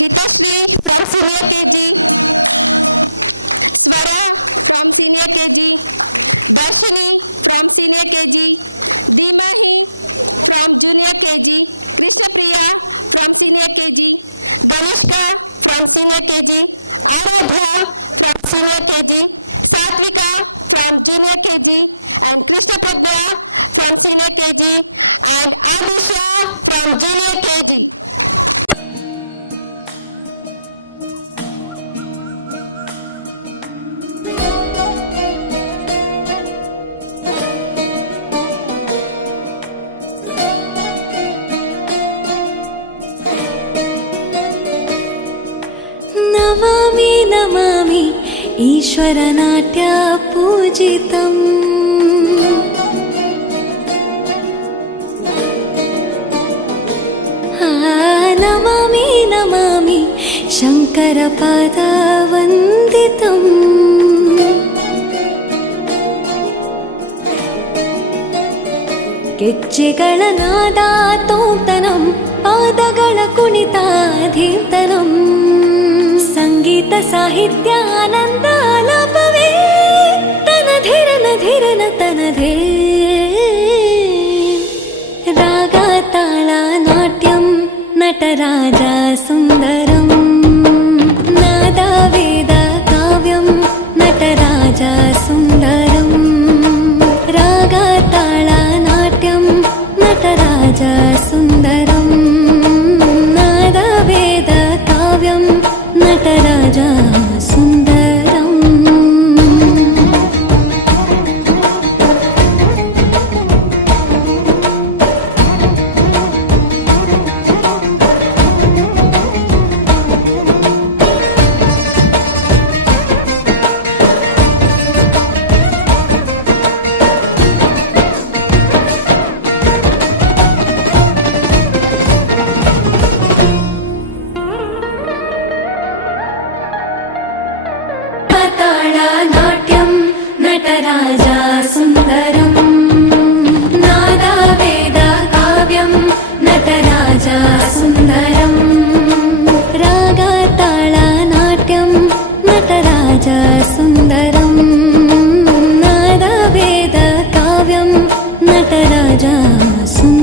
Gitashi from Senior KG, Swara from Senior KG, Darshini from Senior KG, Dimani from Junior KG, Krishnapriya from Senior KG, Danushka from Senior KG, Anuradha from Senior KG, Satvika from Junior KG, and Krishnaprabha from Senior KG, and Abhisha from Junior KG. ನಮಾಮಿ ನಮಾಮಿ ಈಶ್ವರನಾಟ್ಯ ಪೂಜಿತಂ ನಮಾಮಿ ನಮಾಮಿ ಶಂಕರ ಪಾದ ವಂದಿತಂ ಗೆಜ್ಜೆಗಳ ನಾದ ತೋಂತನಂ ಪಾದಗಳ ಕುಣಿತಾಧೀರ್ತನಂ ಸಂಗೀತ ಸಾಹಿತ್ಯ ಆನಂದ ಆಲಾಪವೇ ತನಧಿರನ ಧಿರನ ತನಧೇ ರಾಗ ತಾಳ ನಾಟ್ಯಂ ನಟರಾಜ ಸುಂದರಂ ನಾದ ವೇದ ಕಾವ್ಯಂ ನಟರಾಜ ಸುಂದರಂ ರಾಗ ತಾಳ ನಾಟ್ಯಂ ನಟರಾಜ ಸುಂದರಂ ನಾದ ವೇದ ಕಾವ್ಯಂ ನಟರಾಜ ಸುಂದರಂ ತಾಳ ನಾಟ್ಯಂ ನಟರಾಜ ಸುಂದರಂ ನಾದ ವೇದ ಕಾವ್ಯಂ ನಟರಾಜ ಸುಂದರಂ ರಾಗ ತಾಳ ನಾಟ್ಯಂ ನಟರಾಜ ಸುಂದರಂ ನಾದ ವೇದ ಕಾವ್ಯಂ ನಟರಾಜ ಸುಂದರಂ